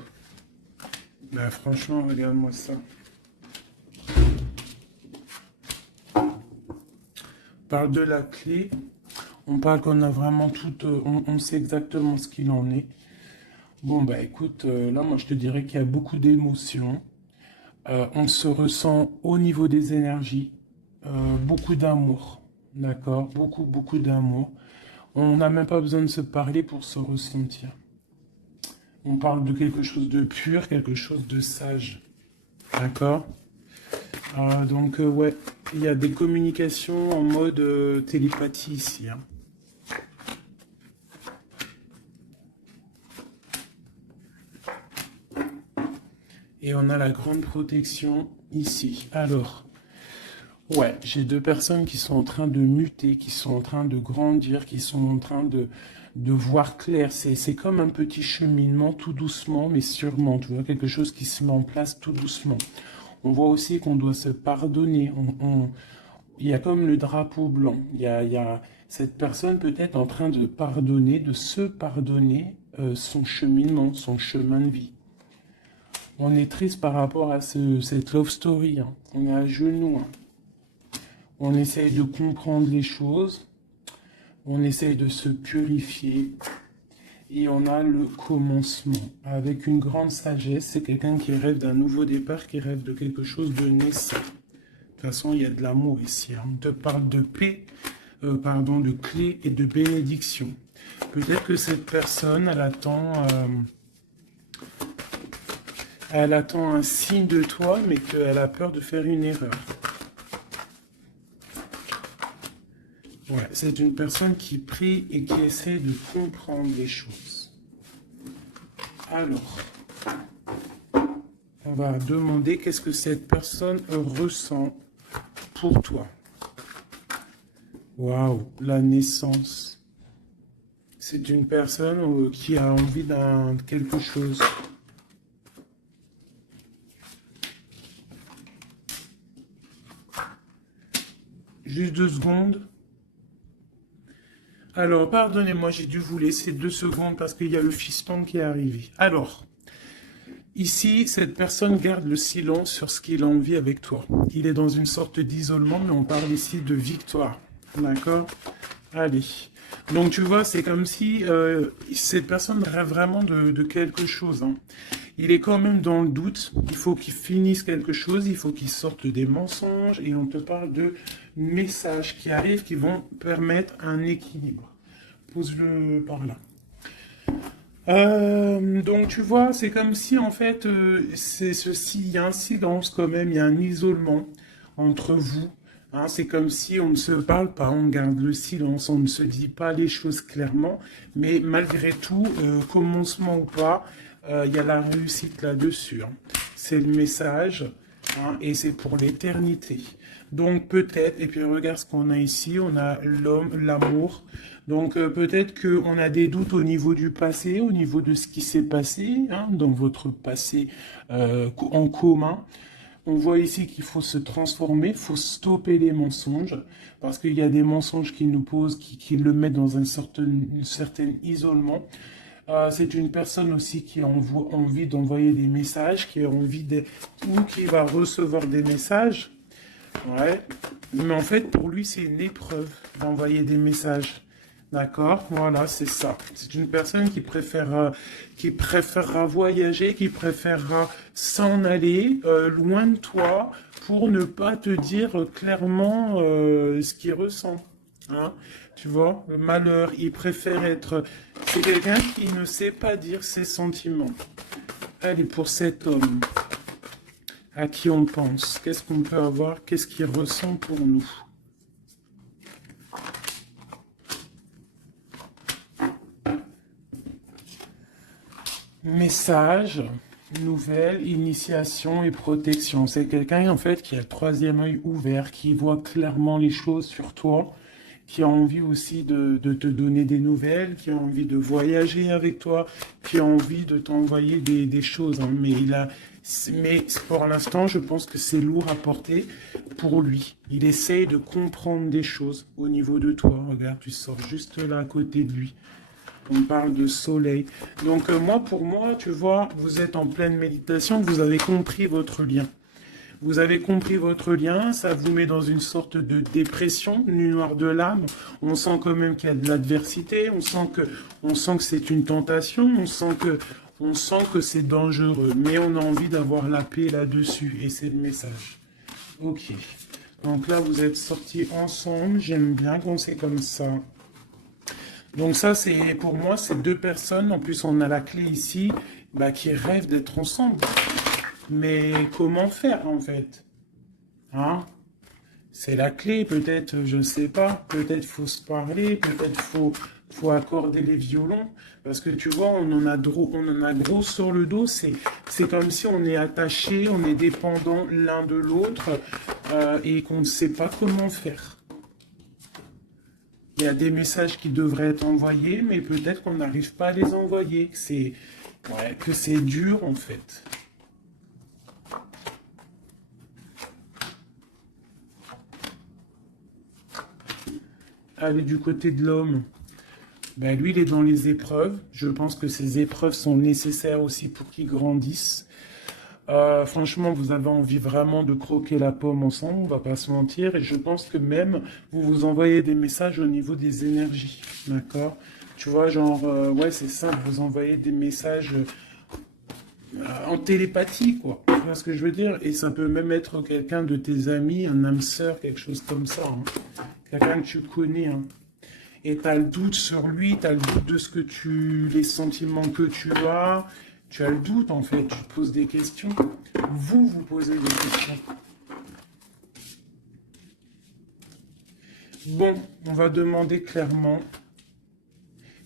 Ben, franchement, regarde-moi ça. On parle de la clé, on parle qu'on a vraiment tout, on sait exactement ce qu'il en est. Bon, bah écoute, là, moi, je te dirais qu'il y a beaucoup d'émotions. On se ressent au niveau des énergies, beaucoup d'amour, d'accord? Beaucoup d'amour. On n'a même pas besoin de se parler pour se ressentir. On parle de quelque chose de pur, quelque chose de sage, d'accord? Donc, ouais, il y a des communications en mode télépathie ici. Hein. Et on a la grande protection ici. Alors, ouais, j'ai deux personnes qui sont en train de muter, qui sont en train de grandir, qui sont en train de voir clair. C'est comme un petit cheminement, tout doucement, mais sûrement. Tu vois, quelque chose qui se met en place tout doucement. On voit aussi qu'on doit se pardonner. Il y a comme le drapeau blanc. Il y a cette personne peut-être en train de pardonner, de se pardonner son cheminement, son chemin de vie. On est triste par rapport à cette love story. Hein. On est à genoux. Hein. On essaye de comprendre les choses. On essaye de se purifier. Et on a le commencement. Avec une grande sagesse, c'est quelqu'un qui rêve d'un nouveau départ, qui rêve de quelque chose de naissant. De toute façon, il y a de l'amour ici. Hein. On te parle de paix, de clé et de bénédiction. Peut-être que cette personne, elle attend un signe de toi, mais qu'elle a peur de faire une erreur. Ouais, c'est une personne qui prie et qui essaie de comprendre les choses. Alors, on va demander qu'est-ce que cette personne ressent pour toi. Waouh, la naissance. C'est une personne qui a envie d'un quelque chose. Juste 2 secondes. Alors, pardonnez-moi, j'ai dû vous laisser 2 secondes parce qu'il y a le fiston qui est arrivé. Alors, ici, cette personne garde le silence sur ce qu'il a envie avec toi. Il est dans une sorte d'isolement, mais on parle ici de victoire. D'accord? Allez. Donc, tu vois, c'est comme si cette personne rêve vraiment de quelque chose. Hein. Il est quand même dans le doute. Il faut qu'il finisse quelque chose. Il faut qu'il sorte des mensonges. Et on te parle de messages qui arrivent qui vont permettre un équilibre. Pose-le par là. Donc tu vois, c'est comme si en fait, c'est ceci, il y a un silence quand même, il y a un isolement entre vous. Hein, c'est comme si on ne se parle pas, on garde le silence, on ne se dit pas les choses clairement, mais malgré tout, commencement ou pas, il y a la réussite là-dessus. Hein. C'est le message, hein, et c'est pour l'éternité. Donc peut-être, et puis regarde ce qu'on a ici, on a l'homme, l'amour. Donc peut-être qu'on a des doutes au niveau du passé, au niveau de ce qui s'est passé, hein, dans votre passé en commun. On voit ici qu'il faut se transformer, il faut stopper les mensonges, parce qu'il y a des mensonges qui nous posent, qui le mettent dans un certain isolement. C'est une personne aussi qui a envie d'envoyer des messages, qui a envie ou qui va recevoir des messages. Ouais, mais en fait, pour lui, c'est une épreuve d'envoyer des messages. D'accord? Voilà, c'est ça. C'est une personne qui préférera voyager, qui préférera s'en aller loin de toi pour ne pas te dire clairement ce qu'il ressent. Hein? Tu vois, le malheur, il préfère être... C'est quelqu'un qui ne sait pas dire ses sentiments. Allez, pour cet homme, à qui on pense, qu'est-ce qu'on peut avoir, qu'est-ce qu'il ressent pour nous. Message, nouvelle, initiation et protection. C'est quelqu'un en fait qui a le troisième œil ouvert, qui voit clairement les choses sur toi, qui a envie aussi de te donner des nouvelles, qui a envie de voyager avec toi, qui a envie de t'envoyer des choses. Hein. Mais pour l'instant, je pense que c'est lourd à porter pour lui. Il essaye de comprendre des choses au niveau de toi. Regarde, tu sors juste là à côté de lui. On parle de soleil. Donc pour moi, tu vois, vous êtes en pleine méditation, vous avez compris votre lien. Vous avez compris votre lien, ça vous met dans une sorte de dépression, nuit noire de l'âme. On sent quand même qu'il y a de l'adversité, on sent que c'est une tentation, on sent que c'est dangereux, mais on a envie d'avoir la paix là-dessus, et c'est le message. Ok. Donc là, vous êtes sortis ensemble, j'aime bien quand c'est comme ça. Donc ça, c'est pour moi, c'est 2 personnes. En plus, on a la clé ici, bah, qui rêvent d'être ensemble. Mais comment faire, en fait? Hein? C'est la clé, peut-être, je ne sais pas. Peut-être faut se parler, peut-être faut accorder les violons. Parce que tu vois, on en a gros sur le dos. C'est comme si on est attaché, on est dépendant l'un de l'autre et qu'on ne sait pas comment faire. Il y a des messages qui devraient être envoyés, mais peut-être qu'on n'arrive pas à les envoyer, que c'est dur en fait. Allez, du côté de l'homme, ben, lui il est dans les épreuves. Je pense que ces épreuves sont nécessaires aussi pour qu'il grandisse. Franchement, vous avez envie vraiment de croquer la pomme ensemble, on va pas se mentir, et je pense que même vous vous envoyez des messages au niveau des énergies, d'accord? Tu vois, genre, ouais, c'est ça, vous envoyez des messages en télépathie, quoi. Tu vois ce que je veux dire? Et ça peut même être quelqu'un de tes amis, un âme sœur, quelque chose comme ça, hein. Quelqu'un que tu connais, hein. Et tu as le doute sur lui, tu as le doute de les sentiments que tu as le doute en fait, tu te poses des questions, vous posez des questions. Bon, on va demander clairement,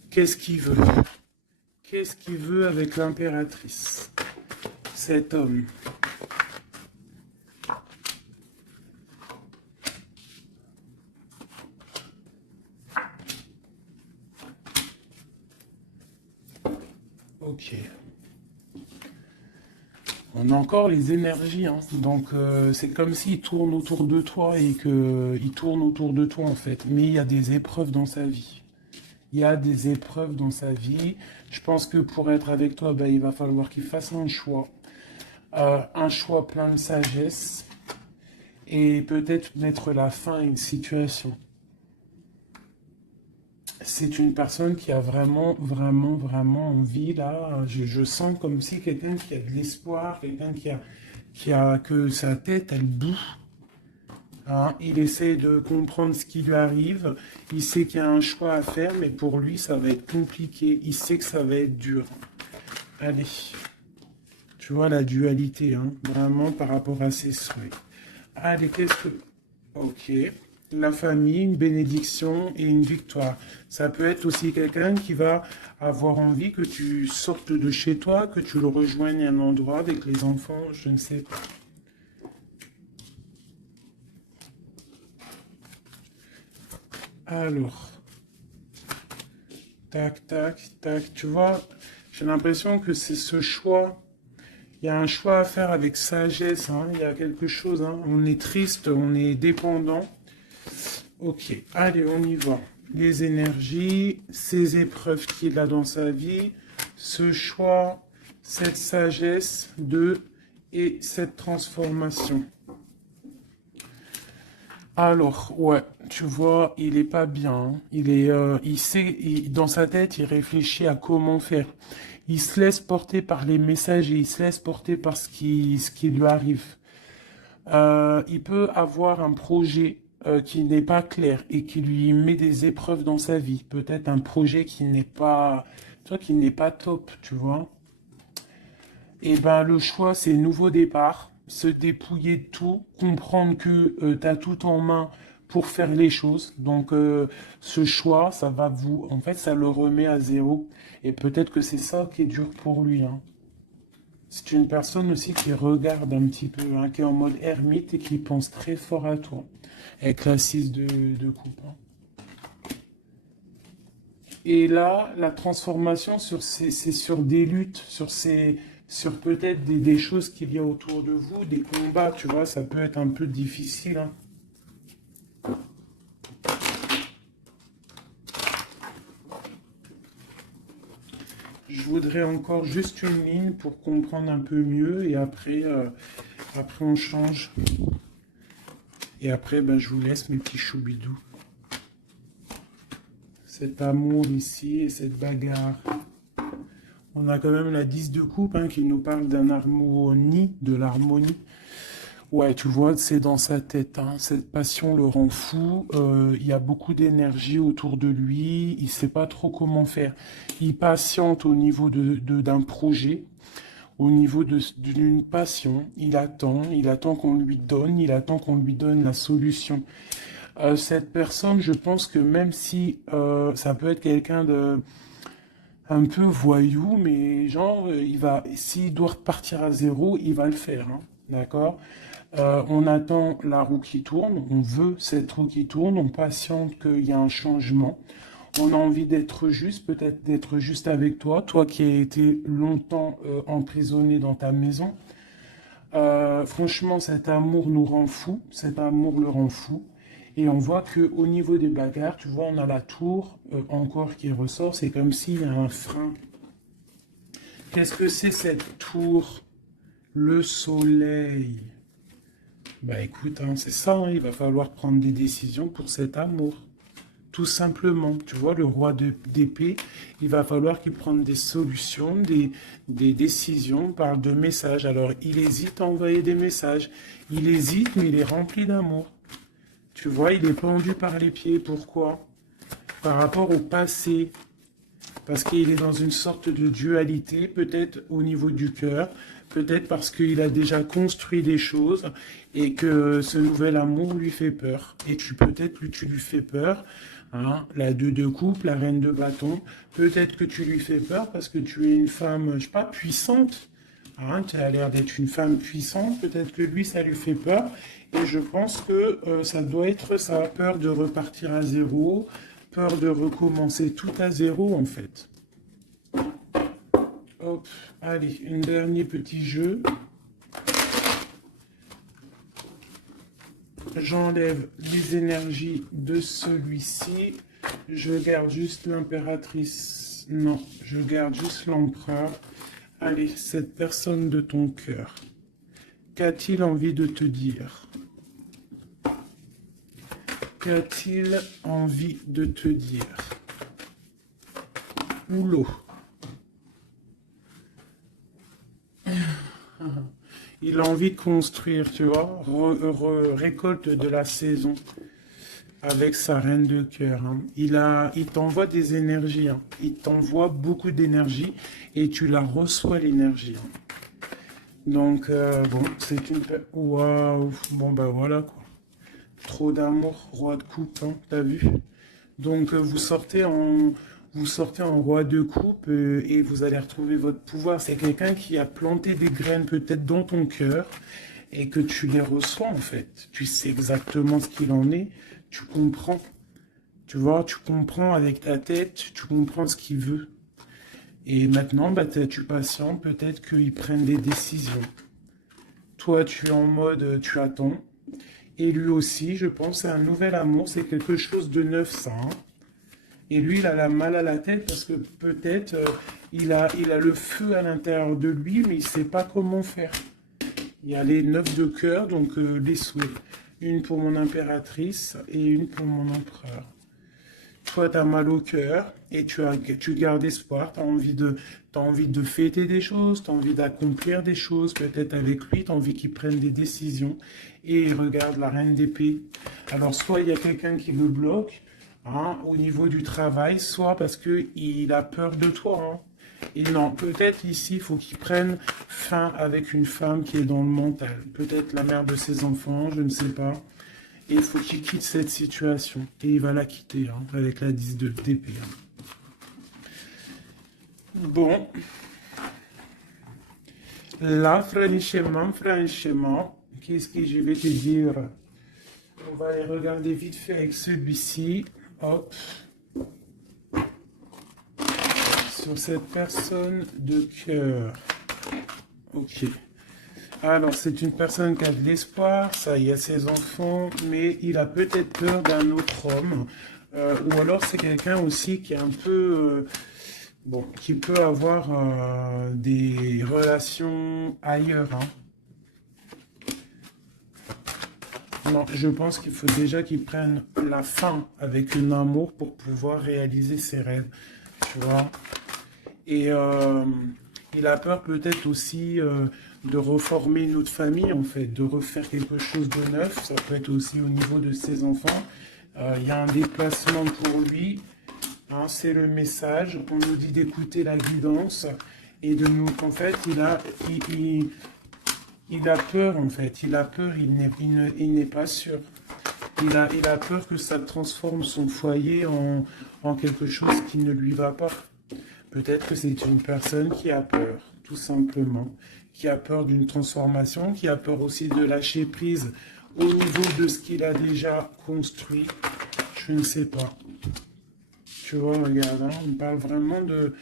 qu'est-ce qu'il veut? Qu'est-ce qu'il veut avec l'impératrice? Cet homme. Ok. On a encore les énergies, hein. Donc c'est comme s'il tourne autour de toi et qu'il tourne autour de toi en fait. Mais il y a des épreuves dans sa vie. Il y a des épreuves dans sa vie. Je pense que pour être avec toi, ben, il va falloir qu'il fasse un choix plein de sagesse et peut-être mettre la fin à une situation. C'est une personne qui a vraiment, vraiment, vraiment envie, là. Je sens comme si quelqu'un qui a de l'espoir, quelqu'un que sa tête, elle boue. Hein. Il essaie de comprendre ce qui lui arrive. Il sait qu'il y a un choix à faire, mais pour lui, ça va être compliqué. Il sait que ça va être dur. Allez. Tu vois la dualité, hein, vraiment par rapport à ses souhaits. Allez, qu'est-ce que... Ok. La famille, une bénédiction et une victoire. Ça peut être aussi quelqu'un qui va avoir envie que tu sortes de chez toi, que tu le rejoignes à un endroit avec les enfants, je ne sais pas. Alors, tac, tac, tac, tu vois, j'ai l'impression que c'est ce choix. Il y a un choix à faire avec sagesse, hein. Il y a quelque chose, hein. On est triste, on est dépendant. Ok, allez, on y va. Les énergies, ces épreuves qu'il a dans sa vie, ce choix, cette sagesse et cette transformation. Alors, ouais, tu vois, il est pas bien, hein. Il sait, dans sa tête, il réfléchit à comment faire. Il se laisse porter par les messages et il se laisse porter par ce qui lui arrive. Il peut avoir un projet qui n'est pas clair et qui lui met des épreuves dans sa vie. Peut-être un projet qui n'est pas, tu vois, qui n'est pas top, tu vois. Et ben le choix, c'est nouveau départ, se dépouiller de tout, comprendre que tu as tout en main pour faire les choses. Donc ce choix, ça va en fait, ça le remet à zéro. Et peut-être que c'est ça qui est dur pour lui, hein. C'est une personne aussi qui regarde un petit peu, hein, qui est en mode ermite et qui pense très fort à toi. Avec la 6 de coupe, hein. Et là, la transformation c'est sur des luttes, sur peut-être des choses qu'il y a autour de vous, des combats, tu vois, ça peut être un peu difficile, hein. Je voudrais encore juste une ligne pour comprendre un peu mieux et après on change. Et après, ben, je vous laisse mes petits choubidous. Cet amour ici et cette bagarre. On a quand même la 10 de coupe, hein, qui nous parle d'un harmonie, de l'harmonie. Ouais, tu vois, c'est dans sa tête, hein. Cette passion le rend fou. Il y a beaucoup d'énergie autour de lui. Il sait pas trop comment faire. Il patiente au niveau d'un projet, au niveau d'une passion. Il attend qu'on lui donne, la solution. Cette personne, je pense que même si ça peut être quelqu'un de un peu voyou, mais genre, s'il doit repartir à zéro, il va le faire, hein. D'accord? On attend la roue qui tourne, on veut cette roue qui tourne, on patiente qu'il y a un changement. On a envie d'être juste, peut-être d'être juste avec toi, toi qui as été longtemps emprisonné dans ta maison. Franchement, cet amour nous rend fou, cet amour le rend fou. Et on voit que au niveau des bagarres, tu vois, on a la tour encore qui ressort. C'est comme s'il y a un frein. Qu'est-ce que c'est cette tour? Le soleil. Bah écoute, hein, c'est ça, hein, il va falloir prendre des décisions pour cet amour. Tout simplement, tu vois, le roi d'épée, il va falloir qu'il prenne des solutions, des décisions par de messages. Alors, il hésite à envoyer des messages. Il hésite, mais il est rempli d'amour. Tu vois, il est pendu par les pieds. Pourquoi? Par rapport au passé. Parce qu'il est dans une sorte de dualité, peut-être au niveau du cœur, peut-être parce qu'il a déjà construit des choses et que ce nouvel amour lui fait peur. Et peut-être que tu lui fais peur, hein, la 2 de coupe, la reine de bâton, peut-être que tu lui fais peur parce que tu es une femme, je sais pas, puissante. Hein, tu as l'air d'être une femme puissante, peut-être que lui, ça lui fait peur. Et je pense que ça doit être ça, peur de repartir à zéro, peur de recommencer tout à zéro, en fait. Hop, allez, un dernier petit jeu. J'enlève les énergies de celui-ci. Je garde juste l'impératrice. Non, je garde juste l'empereur. Allez, cette personne de ton cœur. Qu'a-t-il envie de te dire? Qu'a-t-il envie de te dire? Oulot. Il a envie de construire, tu vois, récolte de la saison avec sa reine de cœur. Hein. Il t'envoie des énergies, hein. Il t'envoie beaucoup d'énergie et tu la reçois l'énergie. Hein. Donc, bon, c'est une... Waouh, bon, bah voilà, quoi. Trop d'amour, roi de coupe, hein, t'as vu? Donc, vous sortez en roi de coupe et vous allez retrouver votre pouvoir. C'est quelqu'un qui a planté des graines peut-être dans ton cœur et que tu les reçois en fait. Tu sais exactement ce qu'il en est, tu comprends. Tu vois, tu comprends avec ta tête, tu comprends ce qu'il veut. Et maintenant, bah, tu patientes, peut-être qu'ils prennent des décisions. Toi, tu es en mode, tu attends. Et lui aussi, je pense, c'est un nouvel amour, c'est quelque chose de neuf, ça. Hein. Et lui, il a la mal à la tête parce que peut-être il a le feu à l'intérieur de lui, mais il ne sait pas comment faire. Il y a les 9 de cœur, donc les souhaits. Une pour mon impératrice et une pour mon empereur. Toi, tu as mal au cœur et tu gardes espoir. Tu as envie de fêter des choses, tu as envie d'accomplir des choses. Peut-être avec lui, tu as envie qu'il prenne des décisions. Et regarde la reine d'épée. Alors, soit il y a quelqu'un qui le bloque, hein, au niveau du travail, soit parce qu'il a peur de toi. Hein. Et non, peut-être ici, il faut qu'il prenne fin avec une femme qui est dans le mental. Peut-être la mère de ses enfants, je ne sais pas. Et il faut qu'il quitte cette situation. Et il va la quitter, hein, avec la 10 d'épée. Hein. Bon. Là, franchement, qu'est-ce que je vais te dire? On va aller regarder vite fait avec celui-ci. Hop. Sur cette personne de cœur. Ok. Alors, c'est une personne qui a de l'espoir, ça y a ses enfants, mais il a peut-être peur d'un autre homme. Ou alors, c'est quelqu'un aussi qui est un peu... bon, qui peut avoir des relations ailleurs. Hein. Non, je pense qu'il faut déjà qu'il prenne la fin avec un amour pour pouvoir réaliser ses rêves. Tu vois? Et il a peur peut-être aussi de reformer une autre famille, en fait, de refaire quelque chose de neuf. Ça peut être aussi au niveau de ses enfants. Il y a un déplacement pour lui. Hein, c'est le message. On nous dit d'écouter la guidance et de nous... En fait, il a peur, en fait. Il a peur, il n'est pas sûr. Il a peur que ça transforme son foyer en quelque chose qui ne lui va pas. Peut-être que c'est une personne qui a peur, tout simplement, qui a peur d'une transformation, qui a peur aussi de lâcher prise au niveau de ce qu'il a déjà construit. Je ne sais pas. Tu vois, regarde, hein, on parle vraiment de...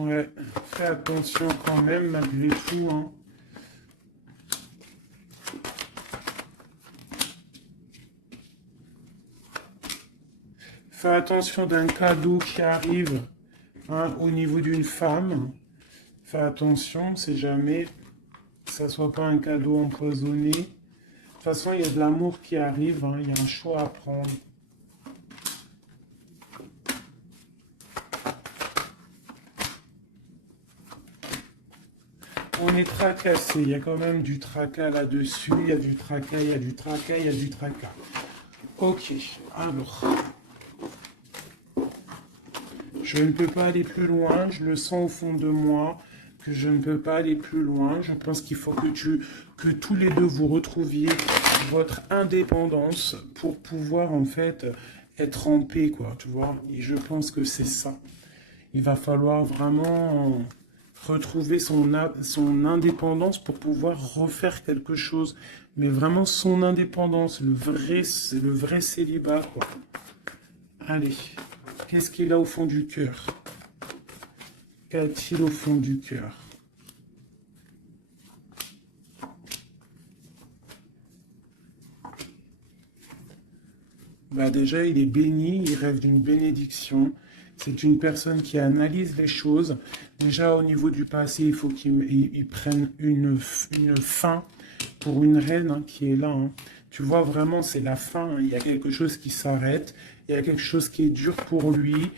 Ouais, fais attention quand même, malgré tout. Hein. Fais attention d'un cadeau qui arrive hein, au niveau d'une femme. Fais attention, c'est jamais que ça soit pas un cadeau empoisonné. De toute façon, il y a de l'amour qui arrive, hein, il y a un choix à prendre. On est tracassé, il y a quand même du tracas là-dessus, il y a du tracas, il y a du tracas, il y a du tracas. Ok, alors... Je ne peux pas aller plus loin, je le sens au fond de moi, que je ne peux pas aller plus loin. Je pense qu'il faut que tous les deux vous retrouviez votre indépendance pour pouvoir en fait être en paix, quoi, tu vois. Et je pense que c'est ça. Il va falloir vraiment retrouver son indépendance pour pouvoir refaire quelque chose. Mais vraiment son indépendance, le vrai célibat, quoi. Allez. Qu'est-ce qu'il a au fond du cœur? Qu'a-t-il au fond du cœur? Bah déjà, il est béni, il rêve d'une bénédiction. C'est une personne qui analyse les choses. Déjà, au niveau du passé, il faut qu'il prenne une fin pour une reine hein, qui est là. Hein. Tu vois, vraiment, c'est la fin. Hein. Il y a quelque chose qui s'arrête. Il y a quelque chose qui est dur pour lui.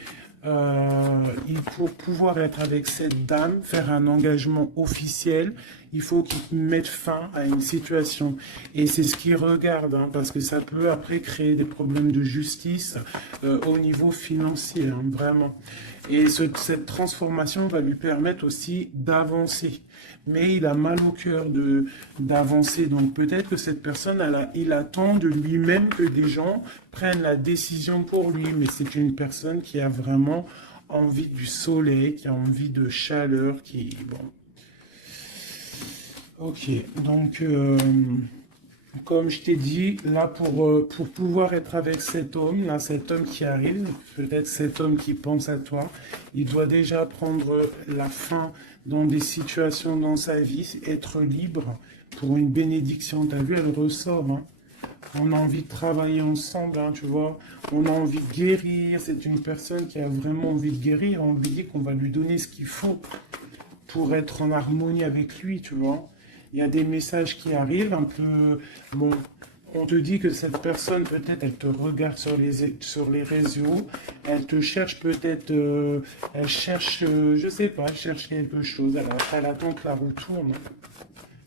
Pour pouvoir être avec cette dame, faire un engagement officiel, il faut qu'il mette fin à une situation. Et c'est ce qu'il regarde, hein, parce que ça peut après créer des problèmes de justice au niveau financier, hein, vraiment. Et cette transformation va lui permettre aussi d'avancer. Mais il a mal au cœur d'avancer. Donc peut-être que cette personne, il attend de lui-même que des gens prennent la décision pour lui. Mais c'est une personne qui a vraiment envie du soleil, qui a envie de chaleur, qui... Bon. Ok, donc... comme je t'ai dit, là pour pouvoir être avec cet homme, là cet homme qui arrive, peut-être cet homme qui pense à toi, il doit déjà prendre la fin dans des situations dans sa vie, être libre pour une bénédiction. T'as vu, elle ressort. Hein. On a envie de travailler ensemble, hein, tu vois. On a envie de guérir. C'est une personne qui a vraiment envie de guérir. On lui dit qu'on va lui donner ce qu'il faut pour être en harmonie avec lui, tu vois. Il y a des messages qui arrivent un peu... Bon, on te dit que cette personne, peut-être, elle te regarde sur les réseaux, elle te cherche peut-être, elle cherche, je sais pas, elle cherche quelque chose, elle attend que la roue tourne.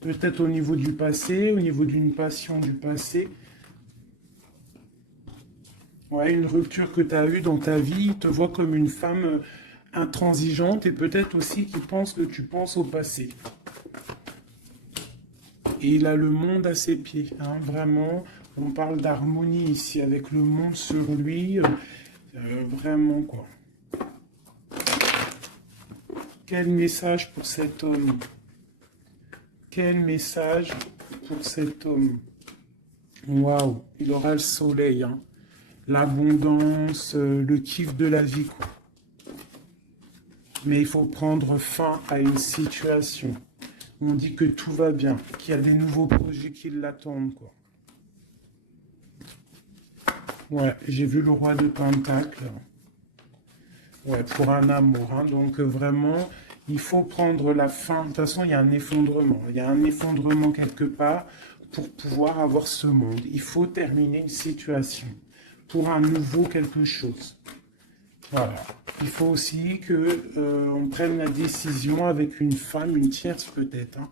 Peut-être au niveau du passé, au niveau d'une passion du passé. Ouais, une rupture que tu as eue dans ta vie, il te voit comme une femme intransigeante et peut-être aussi qu'il pense que tu penses au passé. Et il a le monde à ses pieds, hein, vraiment. On parle d'harmonie ici, avec le monde sur lui. Vraiment, quoi. Quel message pour cet homme? Quel message pour cet homme? Waouh, il aura le soleil, hein. L'abondance, le kiff de la vie, quoi. Mais il faut prendre fin à une situation. On dit que tout va bien, qu'il y a des nouveaux projets qui l'attendent, quoi. Ouais, j'ai vu le roi de Pentacle. Ouais, pour un amour, hein. Donc vraiment, il faut prendre la fin. De toute façon, il y a un effondrement. Il y a un effondrement quelque part pour pouvoir avoir ce monde. Il faut terminer une situation pour un nouveau quelque chose. Voilà. Il faut aussi que on prenne la décision avec une femme, une tierce peut-être. Hein.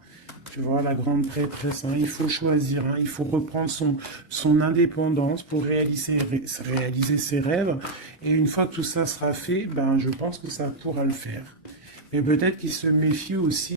Tu vois, la grande prêtresse. Hein. Il faut choisir. Hein. Il faut reprendre son indépendance pour réaliser ses rêves. Et une fois que tout ça sera fait, ben, je pense que ça pourra le faire. Mais peut-être qu'il se méfie aussi